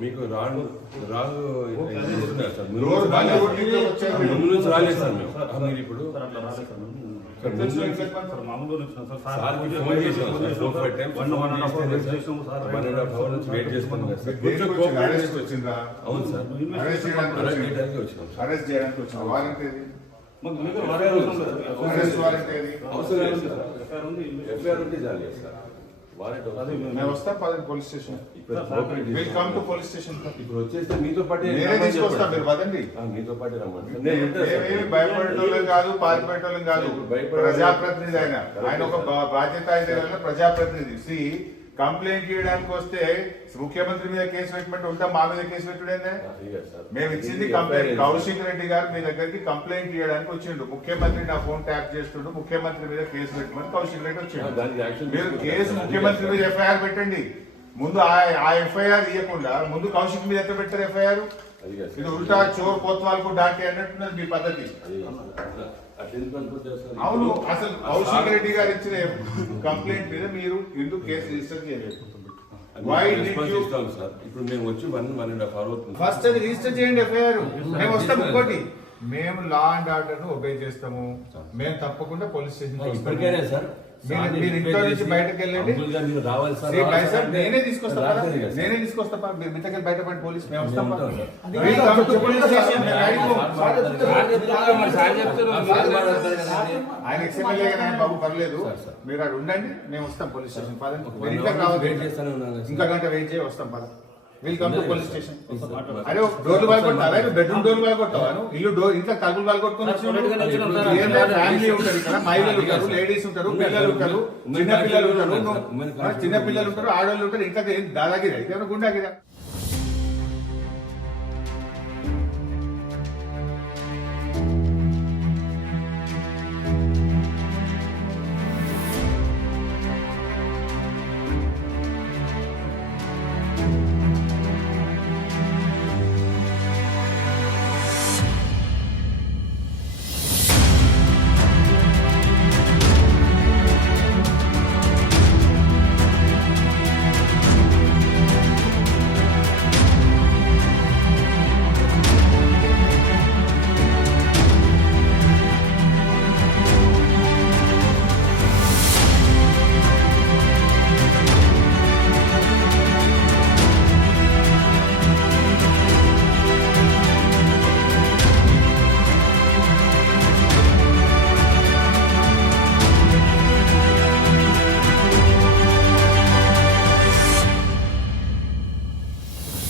మీకు wrong wrong ముందు నుంచి రాలేదు. సార్. మేము. మీరు ఇప్పుడు వెయిట్ చేస్తున్నాం? అవును సార్. అరెస్ట్ చేయడానికి సార్. అరెస్ట్ చేయడానికి వచ్చిన వారెంట్ మేము వస్తాం పదండి police station. Will come to. Police station ఇప్పుడు వచ్చేస్తే మీతో పాటే నేనే తీసుకొస్తా. మీరు పదండి. మీతో పాటే రమ్మండి నేను భయపడేటోళ్ళం కాదు కాదు. ప్రజాప్రతినిధి ఆయన. ఆయన ఒక బాధ్యత ప్రజాప్రతినిధి. సి కంప్లైంట్ చేయడానికి వస్తే ముఖ్యమంత్రి మీద కేసు పెట్టమంటే ఉంటాం మా మీద కేసు సార్. మేము ఇచ్చింది కంప్లైంట్ కౌశిక్ రెడ్డి గారు మీ దగ్గరికి కంప్లైంట్ చేయడానికి వచ్చిండు ముఖ్యమంత్రి నా ఫోన్ ట్యాప్ చేస్తుండు ముఖ్యమంత్రి మీద కేసు పెట్టమని కౌశిక్ రెడ్డి వచ్చిండు మీరు. కేసు ముఖ్యమంత్రి మీద. ఎఫ్ఐఆర్ పెట్టండి ముందు ఆ- ఆ ఎఫ్ఐఆర్ ఇవ్వకుండా ముందు కౌశిక్ మీద ఎట్లా పెట్టారు ఎఫ్ఐఆర్. ఇది ఉల్టా చోర్ కోత్వాల్కు డాకి అన్నట్టున్నది మీ పద్ధతి? అవును అసలు కౌశిక్ రెడ్డి గారు ఇచ్చిన కంప్లైంట్ మీద మీరు ఎందుకు కేసు రిజిస్టర్ చేయలేదు? ఇప్పుడు మేము వచ్చి one one and half hour అవుతుంది. ఫస్ట్ అది రిజిస్టర్ చేయండి ఎఫ్ఐఆర్. మేము వస్తాం ఇంకోటి. మేము లా అండ్ ఆర్డర్ను ఒబే చేస్తాము. మేము తప్పకుండా పోలీస్ స్టేషన్ ఇప్పటికైనా సార్ మీరు- ఇంట్లో నుంచి బయటకు వెళ్ళండి. రావాలి సార్ నేనే తీసుకొస్తా. నేనే తీసుకొస్తా. మీరు బయటపడి పోలీస్ మేము వస్తాం. ఆయన ఎక్స్ఎమ్మెల్యే బాబు పర్లేదు. మీరు అక్కడ ఉండండి మేము వస్తాం పోలీస్ స్టేషన్. పదండి. ఇంకా గంట వెయిట్ చేయి వస్తాం పద. Will come to police. Station. అరే డోర్లు బాగా కొట్టావా బెడ్రూమ్ డోర్లు బాగా కొట్టావా నువ్వు? ఇల్లు డోర్ ఇంట్లో తలుపులు బాగా కొట్టుకొని ఫ్యామిలీ ఉంటారు ఇక్కడ. మహిళలు ఉంటారు లేడీస్ ఉంటారు పిల్లలు ఉంటారు చిన్న పిల్లలు ఉంటారు. చిన్న పిల్లలు ఉంటారు ఆడవాళ్ళు ఉంటారు ఇంకా దాదాగిరా ఇదేమన్నా గుండాగిరా?